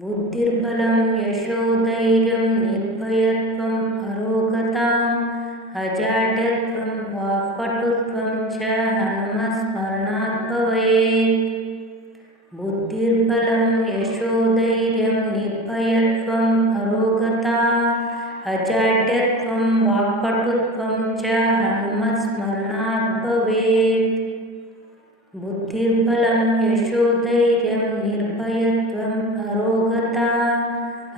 बुद्धिर्बलं यशोधैर्यं निर्भयत्वम् अरोगताम् अजाड्यत्वं वाक्पटुत्वं च हनुमत्स्मरणात् भवेत्। बुद्धिर्बलं यशोधैर्यं निर्भयत्वम् अरोगता अजाड्यत्वं वाक्पटुत्वं च हनुमत्स्मरणात् भवेत्। बुद्धिर्बलं यशोधैर्यं निर्भयत्वम् अरोगता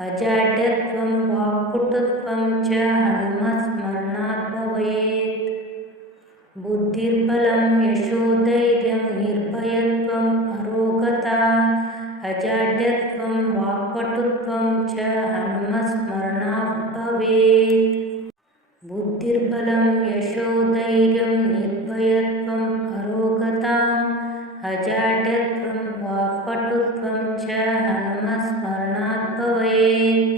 अजाड्यत्वं वाक्पटुत्वं च हनुमत्स्मरणात् भवेत्। बुद्धिर्बलं यशोधैर्यं निर्भयत्वम् अरोगता अजाड्यत्वं वाक्पटुत्वं च हनुमत्स्मरणात् भवेत्। बुद्धिर्बलं यशोधैर्यं निर्भयत्वम् अरोगताम् अजाड्यत्वं वाक्पटुत्वं च हनुमत्स्मरणात् भवेत्।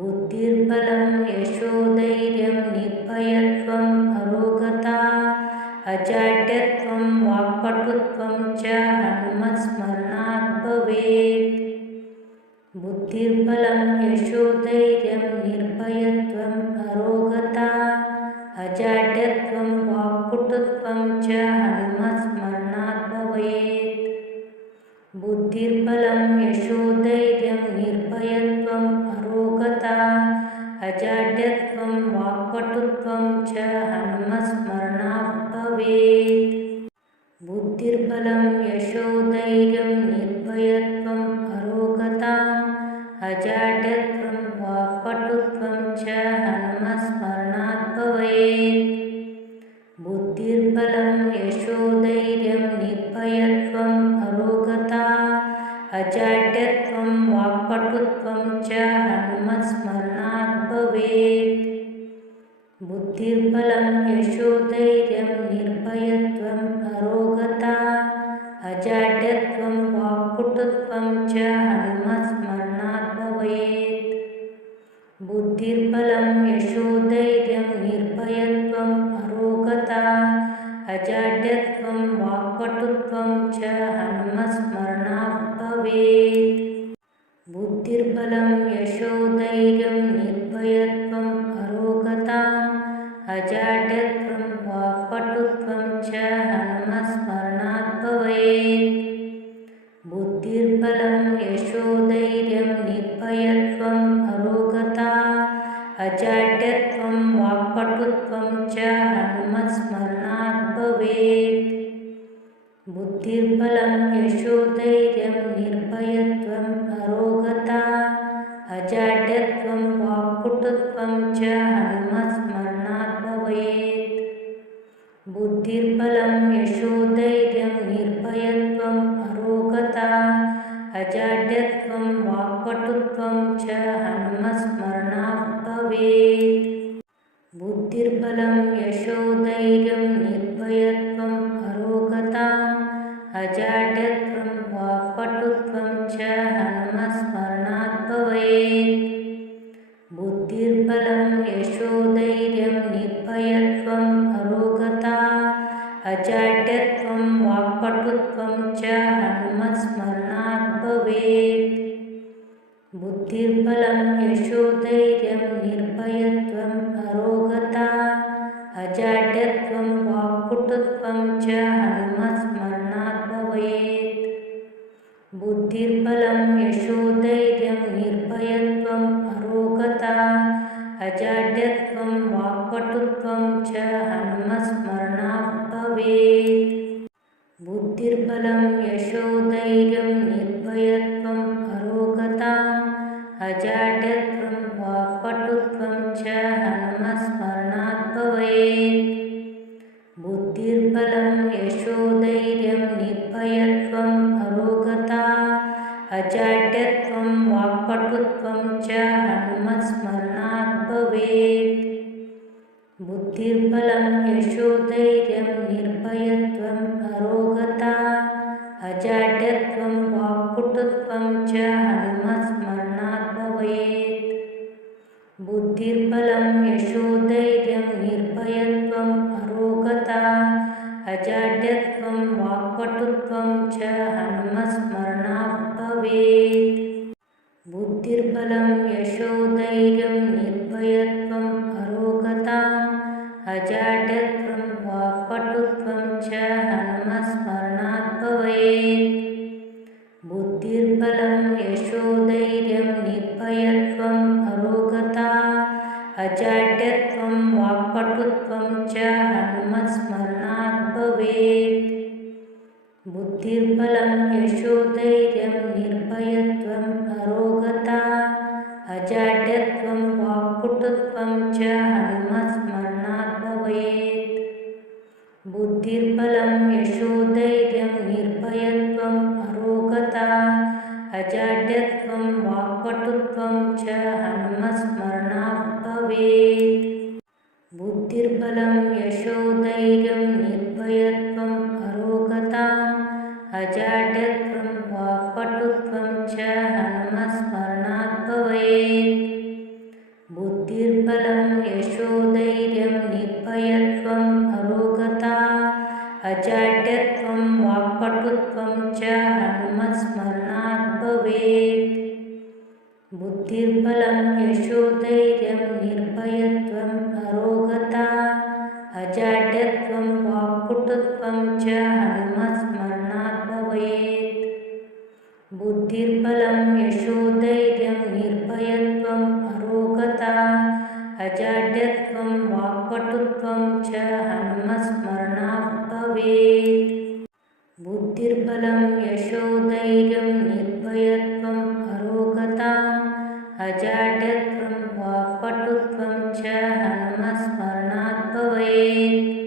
बुद्धिर्बलं यशोधैर्यं निर्भयत्वम् अरोगता अजाड्यत्वं वाक्पटुत्वं च हनुमत्स्मरणात् भवेत्। बुद्धिर्बलं यशोधैर्यं निर्भयत्वम् अरोगता अजाड्यत्वं वाक्पटुत्वं च हनुमत्स्मरणात् भवेत्। बुद्धिर्बलं यशोधैर्यं निर्भयत्वम् अरोगता अजाड्यत्वं वाक्पटुत्वं च हनुमत्स्मरणात् भवेत्। बुद्धिर्बलं यशोधैर्यं निर्भयत्वम् अरोगताम् अजाड्यत्वं वाक्पटुत्वं च हनुमत्स्मरणात् भवेत्। बुद्धिर्बलं यशोधैर्यं निर्भयत्वम् अरोगता अजाड्यत्वं वाक्पटुत्वं च हनुमत्स्मरणात् भवेत्। बुद्धिर्बलं यशोधैर्यं निर्भयत्वम् अरोगता अजाड्यत्वं वाक्पटुत्वं च हनुमत्स्मरणात् भवेत्। बुद्धिर्बलं यशोधैर्यं निर्भयत्वम् अरोगता अजाड्यत्वं वाक्पटुत्वं च हनुमत्स्मरणात् भवेत्। बुद्धिर्बलं यशोधैर्यं निर्भयत्वम् अरोगताम् अजाड्यत्वं वाक्पटुत्वं च हनुमत्स्मरणात् भवेत्। बुद्धिर्बलं यशोधैर्यं निर्भयत्वम् अरोगता अजाड्यत्वं वाक्पटुत्वं च हनुमत्स्मरणात् भवेत्। बुद्धिर्बलं यशोधैर्यं निर्भयत्वम् अरोगता अजाड्यत्वं वाक्पटुत्वं च हनुमत्स्मरणात् भवेत्। बुद्धिर्बलं यशोधैर्यं निर्भयत्वम् अरोगता अजाड्यत्वं वाक्पटुत्वं च हनुमत्स्मरणात् भवेत्। बुद्धिर्बलं यशोधैर्यं निर्भयत्वम् अरोगताम् अजाड्यत्वं वाक्पटुत्वं च हनुमत्स्मरणात् भवेत्। बुद्धिर्बलं यशोधैर्यं निर्भयत्वम् अरोगता अजाड्यत्वं वाक्पटुत्वं च हनुमत्स्मरणात् भवेत्। बुद्धिर्बलं यशोधैर्यं निर्भयत्वम् अरोगता अजाड्यत्वं वाक्पटुत्वं च हनुमत्स्मरणात् भवेत्। बुद्धिर्बलं यशोधैर्यं निर्भयत्वम् अरोगता अजाड्यत्वं वाक्पटुत्वं च हनुमत्स्मरणात् भवेत्। बुद्धिर्बलं यशोधैर्यं निर्भयत्वम् अरोगताम् अजाड्यत्वं वाक्पटुत्वं च हनुमत्स्मरणात् भवेत्। बुद्धिर्बलं यशोधैर्यं निर्भयत्वम् अरोगता अजाड्यत्वं वाक्पटुत्वं च हनुमत्स्मरणात् भवेत्। बुद्धिर्बलं यशोधैर्यं निर्भयत्वम् अरोगता अजाड्यत्वं वाक्पटुत्वं च हनुमत्स्मरणात् भवेत्। बुद्धिर्बलं यशोधैर्यं निर्भयत्वम् अरोगता अजाड्यत्वं वाक्पटुत्वं च हनुमत्स्मरणात् भवेत्। बुद्धिर्बलं यशोधैर्यं निर्भयत्वम् अरोगताम् अजाड्यत्वं वाक्पटुत्वं च हनुमत्स्मरणात् भवेत्। बुद्धिर्बलं यशोधैर्यं निर्भयत्वम् अरोगता अजाड्यत्वं वाक्पटुत्वं च हनुमत्स्मरणात् भवेत्। बुद्धिर्बलं यशोधैर्यं निर्भयत्वम् अरोगता अजाड्यत्वं वाक्पटुत्वं च हनुमत्स्मरणात् भवेत्। बुद्धिर्बलं यशोधैर्यं निर्भयत्वम् अरोगता अजाड्यत्वं वाक्पटुत्वं च हनुमत्स्मरणात् भवेत्। बुद्धिर्बलं यशोधैर्यं निर्भयत्वम् अरोगताम् अजाड्यत्वं वाक्पटुत्वं च हनुमत्स्मरणात् भवेत्। बुद्धिर्बलं यशोधैर्यं निर्भयत्वम् अरोगता अजाड्यत्वं वाक्पटुत्वं च हनुमत्स्मरणात् भवेत्। बुद्धिर्बलं यशोधैर्यं निर्भयत्वम् अरोगता अजाड्यत्वं वाक्पटुत्वं च हनुमत्स्मरणात् भवेत्। बुद्धिर्बलं यशोधैर्यं निर्भयत्वम् अरोगता अजाड्यत्वं वाक्पटुत्वं च हनुमत्स्मरणात् भवेत्। बुद्धिर्बलं यशोधैर्यं निर्भयत्वम् अरोगताम् अजाड्यत्वं वाक्पटुत्वं च हनुमत्स्मरणात् भवेत्।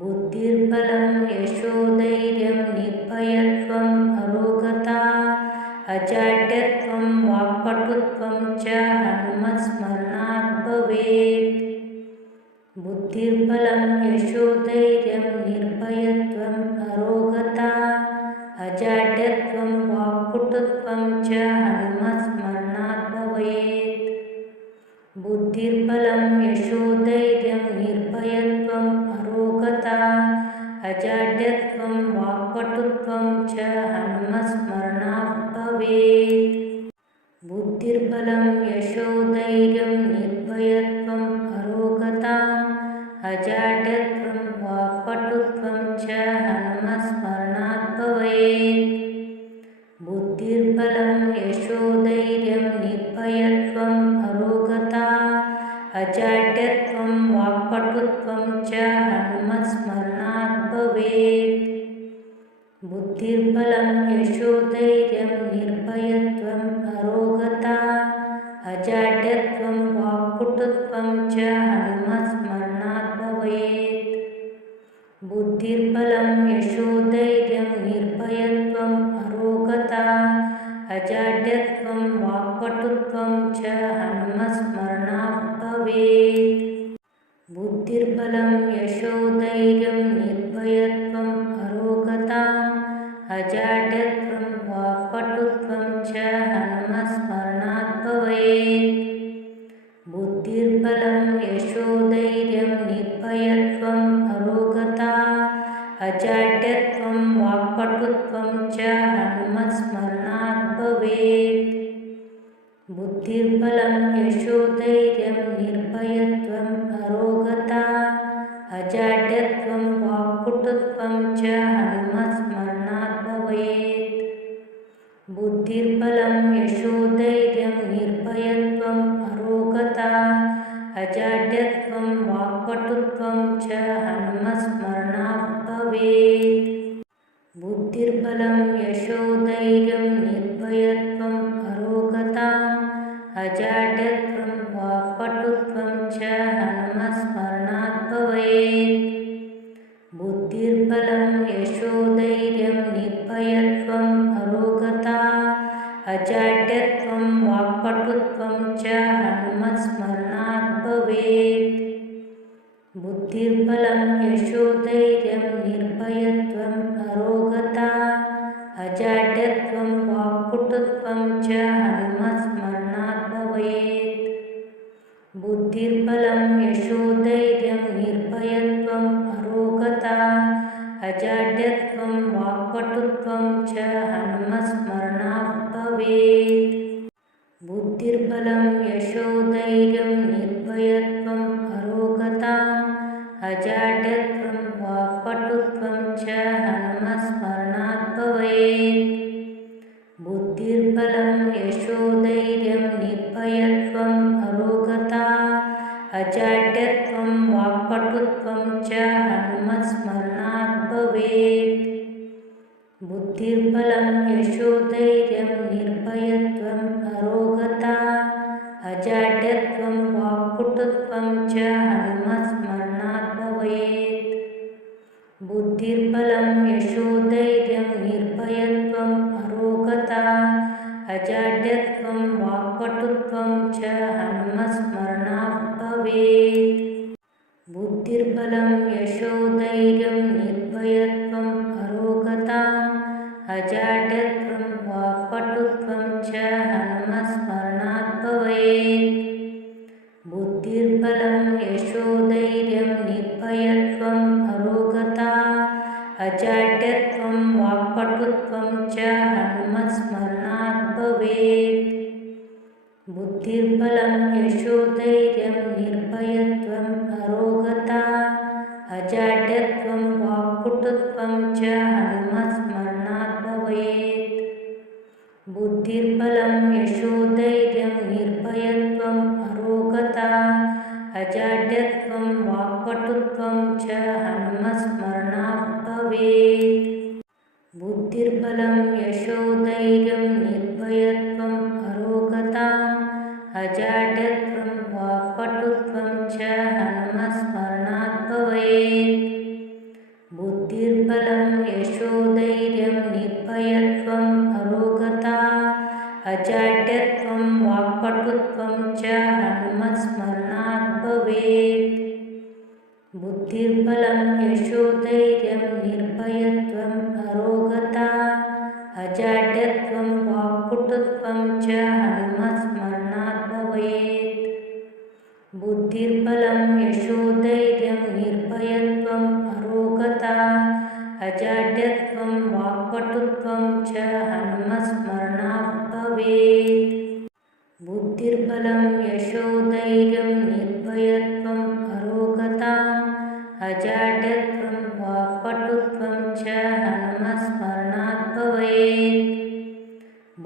बुद्धिर्बलं यशोधैर्यं निर्भयत्वम् अरोगता अजाड्यत्वं वाक्पटुत्वं च हनुमत्स्मरणात् भवेत्। बुद्धिर्बलं यशोधैर्यं निर्भयत्वम् अरोगता अजाड्यत्वं वाक्पटुत्वं च हनुमत्स्मरणात् भवेत्। बुद्धिर्बलं यशोधैर्यं निर्भयत्वम् अरोगता अजाड्यत्वं वाक्पटुत्वं च हनुमत्स्मरणात् भवेत्। बुद्धिर्बलं यशोधैर्यं निर्भयत्वम् अरोगताम् अजाड्यत्वं वाक्पटुत्वं च हनुमत्स्मरणात् भवेत्। बुद्धिर्बलं यशोधैर्यं निर्भयत्वम् अरोगता अजाड्यत्वं वाक्पटुत्वं च हनुमत्स्मरणात् भवेत्। बुद्धिर्बलं यशोधैर्यं निर्भयत्वम् अरोगता अजाड्यत्वं वाक्पटुत्वं च हनुमत्स्मरणात् भवेत्। बुद्धिर्बलं यशोधैर्यं निर्भयत्वम् अरोगता अजाड्यत्वं वाक्पटुत्वं च हनुमत्स्मरणात् भवेत्। बुद्धिर्बलं यशोधैर्यं निर्भयत्वम् अरोगताम् अजाड्यत्वं वाक्पटुत्वं च हनुमत्स्मरणात् भवेत्। बुद्धिर्बलं यशोधैर्यं निर्भयत्वम् अरोगता अजाड्यत्वं वाक्पटुत्वं च हनुमत्स्मरणात् भवेत्। बुद्धिर्बलं यशोधैर्यं निर्भयत्वम् अरोगता अजाड्यत्वं वाक्पटुत्वं च हनुमत्स्मरणात् भवेत्। बुद्धिर्बलं यशोधैर्यं निर्भयत्वम् अरोगता अजाड्यत्वं वाक्पटुत्वं च हनुमत्स्मरणात् भवेत्। बुद्धिर्बलं यशोधैर्यं निर्भयत्वम् अरोगताम् अजाड्यत्वं वाक्पटुत्वं च हनुमत्स्मरणात् भवेत्। बुद्धिर्बलं यशोधैर्यं निर्भयत्वम् अरोगता अजाड्यत्वं वाक्पटुत्वं च हनुमत्स्मरणात् भवेत्। बुद्धिर्बलं यशोधैर्यं निर्भयत्वम् अरोगता अजाड्यत्वं वाक्पटुत्वं च हनुमत्स्मरणात् भवेत्। बुद्धिर्बलं यशोधैर्यं निर्भयत्वम् अरोगता अजाड्यत्वं वाक्पटुत्वं च हनुमत्स्मरणात् भवेत्। यशोधैर्यं निर्भयत्वम् अरोगताम् अजाड्यत्वं वाक्पटुत्वं च हनुमत्स्मरणात् भवेत्। बुद्धिर्बलं यशोधैर्यं निर्भयत्वम् अरोगता अजाड्यत्वं वाक्पटुत्वं च हनुमत्स्मरणात् भवेत्। बुद्धिर्बलं यशोधैर्यं निर्भयत्वम् अरोगता अजाड्यत्वं वाक्पटुत्वं च हनुमत्स्मरणात् भवेत्। बुद्धिर्बलं यशोधैर्यं निर्भयत्वम् अरोगता अजाड्यत्वं वाक्पटुत्वं च हनुमत्स्मरणात् भवेत्। बुद्धिर्बलं यशोधैर्यं निर्भयत्वम् अरोगताम् अजाड्यत्वं वाक्पटुत्वं च हनुमत्स्मरणात् भवेत्। बुद्धिर्बलं यशोधैर्यं निर्भयत्वम् अरोगता अजाड्यत्वं वाक्पटुत्वं च हनुमत्स्मरणात् भवेत्। बुद्धिर्बलं यशोधैर्यं निर्भयत्वम् अरोगता अजाड्यत्वं वाक्पटुत्वं च हनुमत्स्मरणात् भवेत्। बुद्धिर्बलं यशोधैर्यं निर्भयत्वम् अरोगता अजाड्यत्वं वाक्पटुत्वं च हनुमत्स्मरणात् भवेत्। बुद्धिर्बलं यशोधैर्यं निर्भयत्वम् अरोगताम् अजाड्यत्वं वाक्पटुत्वं च हनुमत्स्मरणात् भवेत्। बुद्धिर्बलं यशोधैर्यं निर्भयत्वम् अरोगता अजाड्यत्वं वाक्पटुत्वं च हनुमत्स्मरणात् भवेत्। बुद्धिर्बलं यशोधैर्यं निर्भयत्वम् अरोगता अजाड्यत्वं वाक्पटुत्वं च हनुमत्स्मरणात् भवेत्। बुद्धिर्बलं यशोधैर्यं निर्भयत्वम् अरोगता अजाड्यत्वं वाक्पटुत्वं च हनुमत्स्मरणात् भवेत्। बुद्धिर्बलं यशोधैर्यं निर्भयत्वम् अरोगताम् अजाड्यत्वं वाक्पटुत्वं च हनुमत्स्मरणात् भवेत्।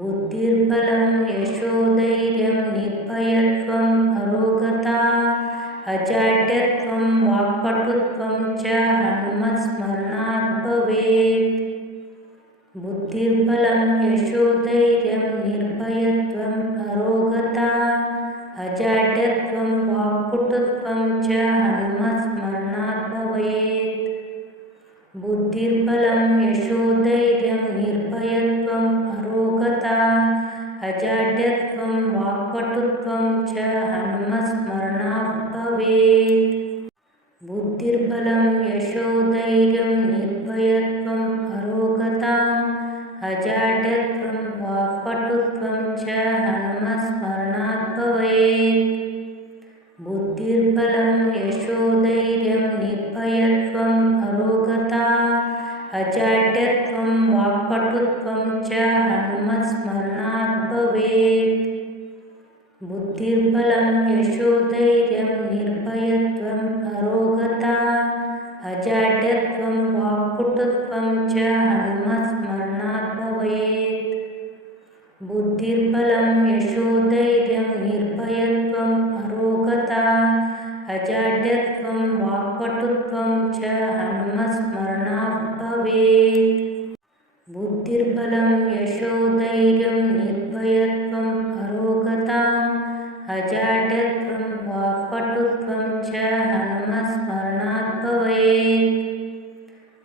बुद्धिर्बलं यशोधैर्यं निर्भयत्वम् अरोगता अजाड्यत्वं वाक्पटुत्वं च हनुमत्स्मरणात् भवेत्। बुद्धिर्बलं यशोधैर्यं निर्भयत्वम् अरोगता अजाड्यत्वं वाक्पटुत्वं च हनुमत्स्मरणात् भवेत्। बुद्धिर्बलं यशोधैर्यं निर्भयत्वम् अरोगता अजाड्यत्वं वाक्पटुत्वं च हनुमत्स्मरणात् भवेत्। बुद्धिर्बलं यशोधैर्यं निर्भयत्वम् अरोगताम् अजाड्यत्वं वाक्पटुत्वं च हनुमत्स्मरणात् भवेत्। बुद्धिर्बलं यशोधैर्यं निर्भयत्वम् अरोगता अजाड्यत्वं वाक्पटुत्वं च हनुमत्स्मरणात् भवेत्। बुद्धिर्बलं यशोधैर्यं निर्भयत्वम् अरोगता अजाड्यत्वं वाक्पटुत्वं च हनुमत्स्मरणात् भवेत्। बुद्धिर्बलं यशोधैर्यं निर्भयत्वम् अरोगता अजाड्यत्वं वाक्पटुत्वं च हनुमत्स्मरणात् भवेत्। बुद्धिर्बलं यशोधैर्यं निर्भयत्वम् अरोगताम् अजाड्यत्वं वाक्पटुत्वं च हनुमत्स्मरणात् भवेत्।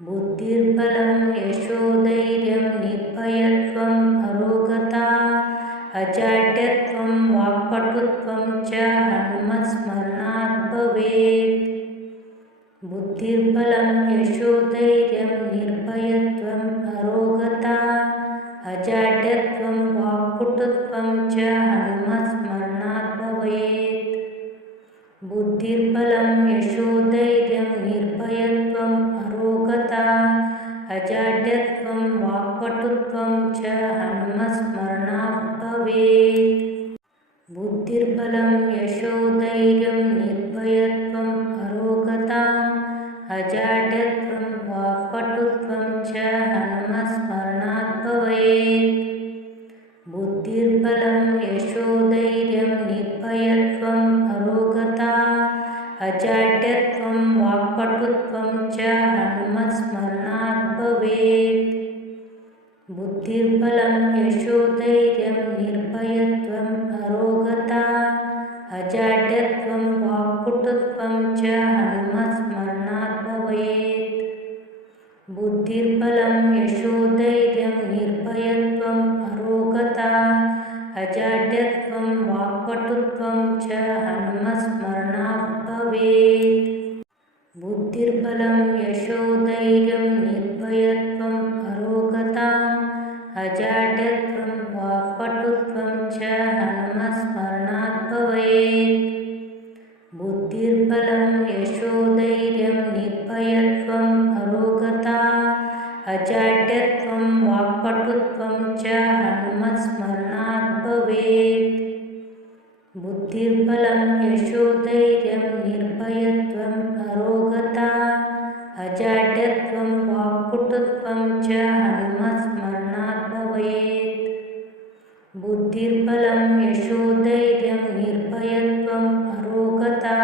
बुद्धिर्बलं यशोधैर्यं निर्भयत्वम् अरोगता अजाड्यत्वं वाक्पटुत्वं च हनुमत्स्मरणात् भवेत्। बुद्धिर्बलं यशोधैर्यं निर्भयत्वम् अरोगता अजाड्यत्वं वाक्पटुत्वं च हनुमत्स्मरणात् भवेत्। बुद्धिर्बलं यशोधैर्यं निर्भयत्वम् अरोगता अजाड्यत्वं वाक्पटुत्वं च हनुमत्स्मरणात् भवेत्। बुद्धिर्बलं बुद्धिर्बलं यशोधैर्यं निर्भयत्वम् अरोगता अजाड्यत्वं वाक्पटुत्वं च हनुमत्स्मरणात् भवेत्। बुद्धिर्बलं यशोधैर्यं निर्भयत्वम् अरोगता अजाड्यत्वं वाक्पटुत्वं च हनुमत्स्मरणात् भवेत्। बुद्धिर्बलं यशोधैर्यं निर्भयत्वम् अरोगता अजाड्यत्वं वाक्पटुत्वं च हनुमत्स्मरणात् भवेत्। बुद्धिर्बलं यशोधैर्यं निर्भयत्वम् अरोगता अजाड्यत्वं वाक्पटुत्वं च हनुमत्स्मरणात् भवेत्। बुद्धिर्बलं यशोधैर्यं निर्भयत्वम् अरोगता अजाड्यत्वं वाक्पटुत्वं च हनुमत्स्मरणात् भवेत्। बुद्धिर्बलं यशोधैर्यं निर्भयत्वम् अरोगता अजाड्यत्वं वाक्पटुत्वं च हनुमत्स्मरणात् भवेत्। बुद्धिर्बलं यशोधैर्यं निर्भयत्वम् अरोगता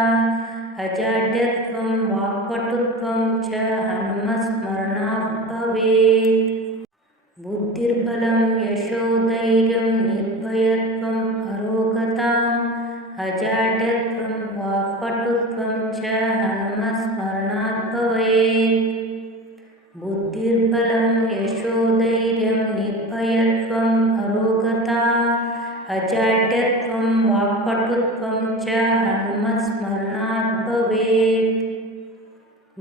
अजाड्यत्वं वाक्पटुत्वं च हनुमत्स्मरणात् भवेत्। बुद्धिर्बलं यशोधैर्यं निर्भयत्वम् अरोगता अजाड्यत्वं वाक्पटुत्वं च हनुमत्स्मरणात् भवेत्। बुद्धिर्बलं यशोधैर्यं निर्भयत्वम् अरोगता अजाड्यत्वं वाक्पटुत्वं च हनुमत्स्मरणात् भवेत्।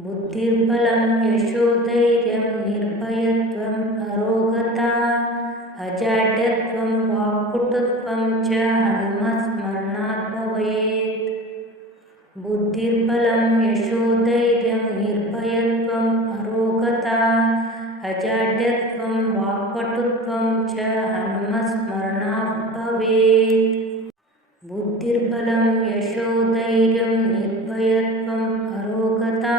बुद्धिर्बलं यशोधैर्यं निर्भयत्वम् अरोगता अजाड्यत्वं वाक्पटुत्वं च हनुमत्स्मरणात् भवेत्। बुद्धिर्बलं यशोधैर्यं निर्भयत्वम् अरोगता अजाड्यत्वं वाक्पटुत्वं च हनुमत्स्मरणात् भवेत्। बुद्धिर्बलं यशोधैर्यं निर्भयत्वम् अरोगता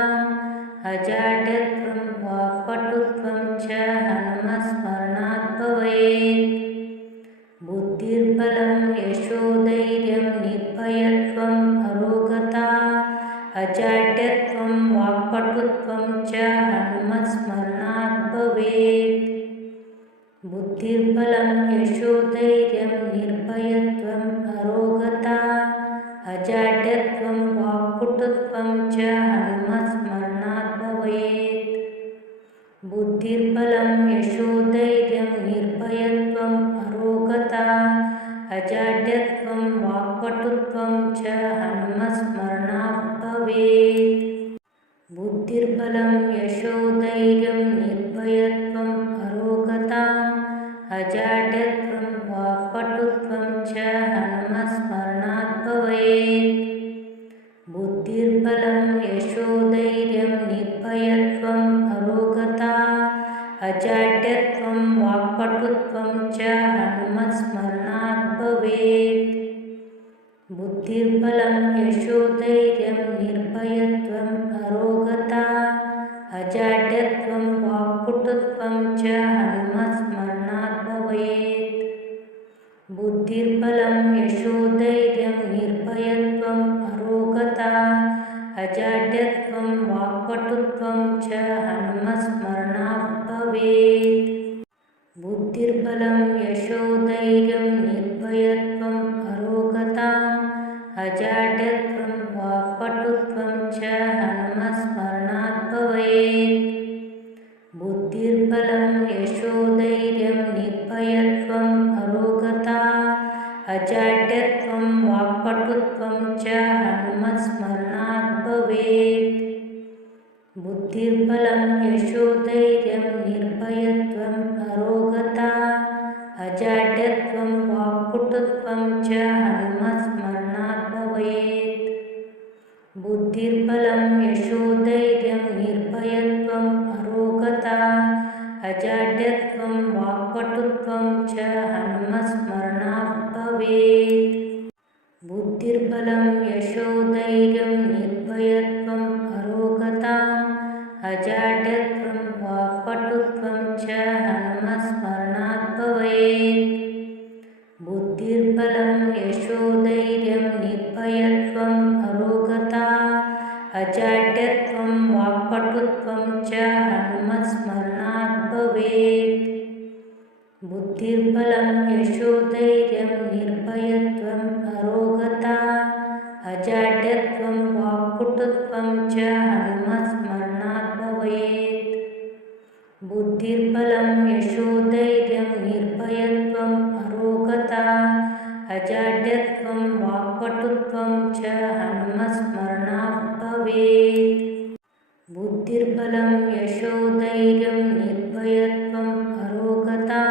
अजाड्यत्वं वाक्पटुत्वं च हनुमत्स्मरणात् भवेत्। बुद्धिर्बलं यशोधैर्यं निर्भयत्वम् अरोगता अजाड्यत्वं वाक्पटुत्वं च हनुमत्स्मरणात् भवेत्। बुद्धिर्बलं यशोधैर्यं निर्भयत्वम् अरोगता अजाड्यत्वं वाक्पटुत्वं च हनुमत्स्मरणात् भवेत्। बुद्धिर्बलं यशोधैर्यं निर्भयत्वम् अरोगता अजाड्यत्वं वाक्पटुत्वं च हनुमत्स्मरणात् भवेत्। बुद्धिर्बलं यशोधैर्यं निर्भयत्वम् अरोगता अजाड्यत्वं वाक्पटुत्वं च हनुमत्स्मरणात् भवेत्। बुद्धिर्बलं यशोधैर्यं निर्भयत्वम् अरोगता अजाड्यत्वं वाक्पटुत्वं च हनुमत्स्मरणात् भवेत्। बुद्धिर्बलं यशोधैर्यं निर्भयत्वम् अरोगता अजाड्यत्वं वाक्पटुत्वं च हनुमत्स्मरणात् भवेत्। बुद्धिर्बलं यशोधैर्यं निर्भयत्वम् अरोगता अजाड्यत्वं वाक्पटुत्वं च हनुमत्स्मरणात् भवेत्। बुद्धिर्बलं यशोधैर्यं निर्भयत्वम् अरोगता अजाड्यत्वं वाक्पटुत्वं च हनुमत्स्मरणात् भवेत्। बुद्धिर्बलं यशोधैर्यं निर्भयत्वम् अरोगता अजाड्यत्वं वाक्पटुत्वं च हनुमत्स्मरणात् भवेत्। बुद्धिर्बलं यशोधैर्यं निर्भयत्वम् अरोगता अजाड्यत्वं वाक्पटुत्वं च हनुमत्स्मरणात् भवेत्। बुद्धिर्बलं यशोधैर्यं निर्भयत्वम् अरोगता अजाड्यत्वं वाक्पटुत्वं च हनुमत्स्मरणात् भवेत्। बुद्धिर्बलं यशोधैर्यं निर्भयत्वम् अरोगता अजाड्यत्वं वाक्पटुत्वं च हनुमत्स्मरणात् भवेत्। बुद्धिर्बलं यशोधैर्यं निर्भयत्वम् अरोगता अजाड्यत्वं वाक्पटुत्वं च हनुमत्स्मरणात् भवेत्। बुद्धिर्बलं यशोधैर्यं निर्भयत्वम् अरोगता अजाड्यत्वं वाक्पटुत्वं च हनुमत्स्मरणात् भवेत्। बुद्धिर्बलं यशोधैर्यं निर्भयत्वम् अरोगता अजाड्यत्वं वाक्पटुत्वं च हनुमत्स्मरणात् भवेत्। बुद्धिर्बलं यशोधैर्यं निर्भयत्वम् अरोगता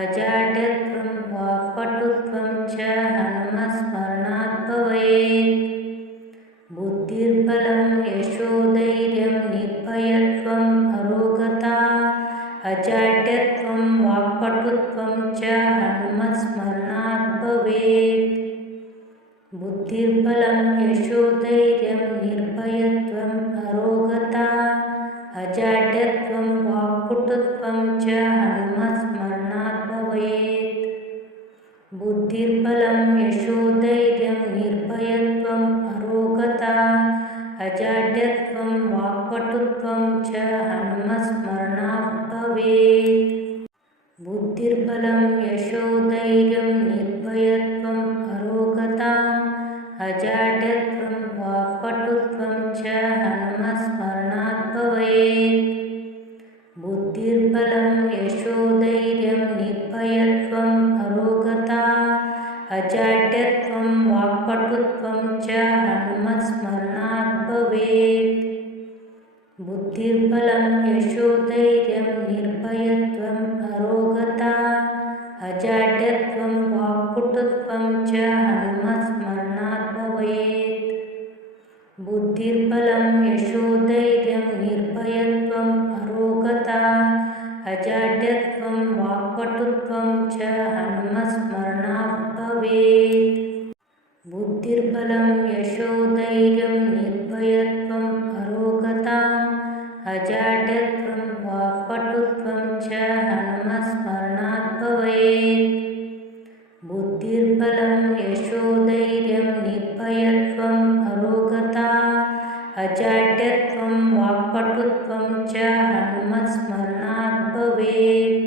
अजाड्यत्वं वाक्पटुत्वं च हनुमत्स्मरणात् भवेत्। बुद्धिर्बलं यशोधैर्यं निर्भयत्वम् अरोगता अजाड्यत्वं वाक्पटुत्वं च हनुमत्स्मरणात् भवेत्। बुद्धिर्बलं यशोधैर्यं निर्भयत्वम् अरोगता अजाड्यत्वं वाक्पटुत्वं च हनुमत्स्मरणात् भवेत्। बुद्धिर्बलं यशोधैर्यं निर्भयत्वम् अरोगता अजाड्यत्वं वाक्पटुत्वं च हनुमत्स्मरणात् भवेत्। बुद्धिर्बलं यशोधैर्यं निर्भयत्वम् अरोगता अजाड्यत्वं वाक्पटुत्वं च हनुमत्स्मरणात् भवेत्। बुद्धिर्बलं यशोधैर्यं निर्भयत्वम् अरोगता अजाड्यत्वं वाक्पटुत्वं च हनुमत्स्मरणात् भवेत्। बुद्धिर्बलं यशोधैर्यं निर्भयत्वम् अरोगता अजाड्यत्वं वाक्पटुत्वं च हनुमत्स्मरणात् भवेत्। बुद्धिर्बलं यशोधैर्यं निर्भयत्वम् अरोगता अजाड्यत्वं वाक्पटुत्वं च हनुमत्स्मरणात् भवेत्। बुद्धिर्बलं यशोधैर्यं निर्भयत्वम् अरोगता अजाड्यत्वं वाक्पटुत्वं च हनुमत्स्मरणात् भवेत्। बुद्धिर्बलं यशोधैर्यं निर्भयत्वम् अरोगता अजाड्यत्वं वाक्पटुत्वं च हनुमत्स्मरणात् भवेत्।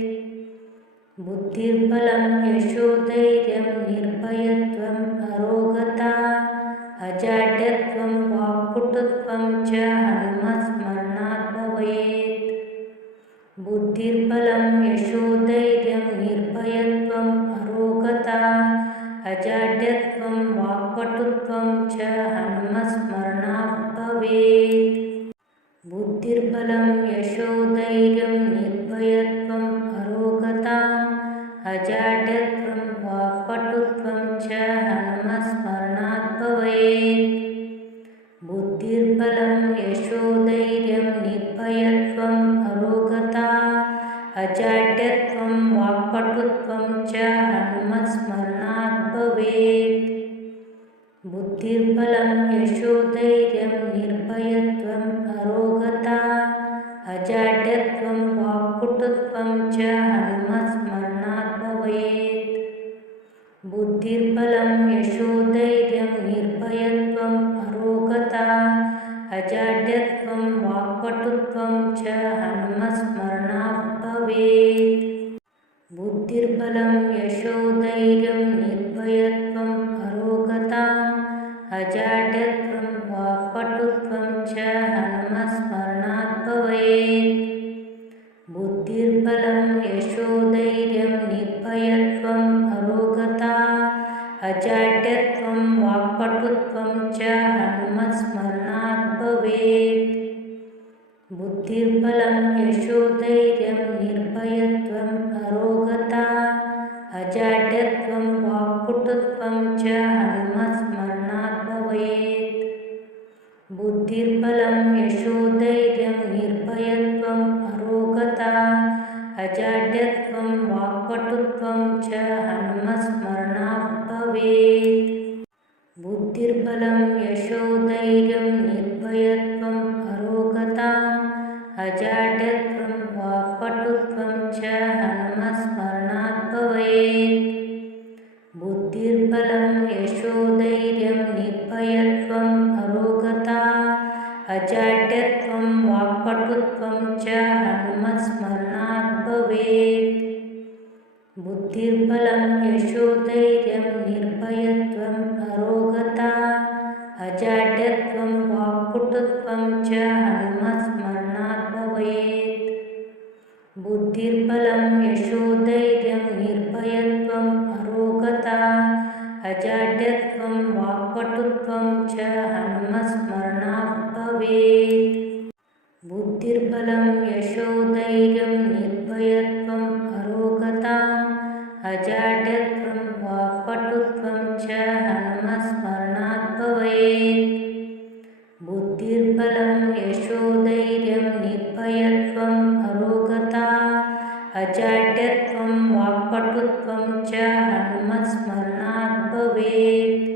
बुद्धिर्बलं यशोधैर्यं निर्भयत्वम् अरोगता अजाड्यत्वं वाक्पटुत्वं च हनुमत्स्मरणात् भवेत्। बुद्धिर्बलं यशोधैर्यं निर्भयत्वम् अरोगता अजाड्यत्वं वाक्पटुत्वं च हनुमत्स्मरणात् भवेत्। बुद्धिर्बलं यशोधैर्यं निर्भयत्वम् अरोगता अजाड्यत्वं वाक्पटुत्वं च हनुमत्स्मरणात् भवेत्। बुद्धिर्बलं यशोधैर्यं निर्भयत्वम् अरोगता अजाड्यत्वं वाक्पटुत्वं च हनुमत्स्मरणात् भवेत्। बुद्धिर्बलं यशोधैर्यं निर्भयत्वम् अरोगता अजाड्यत्वं वाक्पटुत्वं च हनुमत्स्मरणात् भवेत्। बुद्धिर्बलं यशोधैर्यं निर्भयत्वम् अरोगता अजाड्यत्वं वाक्पटुत्वं च हनुमत्स्मरणात् भवेत्। बुद्धिर्बलं यशोधैर्यं निर्भयत्वम् अरोगता अजाड्यत्वं वाक्पटुत्वं च हनुमत्स्मरणात् भवेत्। बुद्धिर्बलं यशोधैर्यं निर्भयत्वम् अरोगता अजाड्यत्वं वाक्पटुत्वं च हनुमत्स्मरणात् भवेत्। बुद्धिर्बलं यशोधैर्यं निर्भयत्वम् अरोगता अजाड्यत्वं वाक्पटुत्वं च हनुमत्स्मरणात् भवेत्। बुद्धिर्बलं यशोधैर्यं निर्भयत्वम् अरोगता अजाड्यत्वं वाक्पटुत्वं च हनुमत्स्मरणात् भवेत्। बुद्धिर्बलं यशोधैर्यं निर्भयत्वम् अरोगता अजाड्यत्वं वाक्पटुत्वं च हनुमत्स्मरणात् भवेत्। बुद्धिर्बलं यशोधैर्यं निर्भयत्वम् अरोगता अजाड्यत्वं वाक्पटुत्वं च हनुमत्स्मरणात् भवेत्। बुद्धिर्बलं यशोधैर्यं निर्भयत्वम् अरोगता अजाड्यत्वं वाक्पटुत्वं च हनुमत्स्मरणात् भवेत्। बुद्धिर्बलं यशोधैर्यं निर्भयत्वम् अरोगता अजाड्यत्वं वाक्पटुत्वं च हनुमत्स्मरणात् भवेत्। बुद्धिर्बलं यशोधैर्यं निर्भयत्वम् अरोगता अजाड्यत्वं वाक्पटुत्वं च हनुमत्स्मरणात् भवेत्। बुद्धिर्बलं यशोधैर्यं निर्भयत्वम् अरोगता अजाड्यत्वं वाक्पटुत्वं च हनुमत्स्मरणात् भवेत्।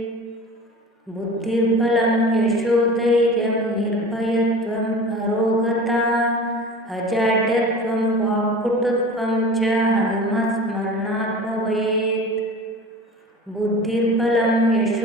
बुद्धिर्बलं यशोधैर्यं निर्भयत्वम् अरोगता अजाड्यत्वं वाक्पटुत्वं च हनुमत्स्मरणात् भवेत्। बुद्धिर्बलं यशो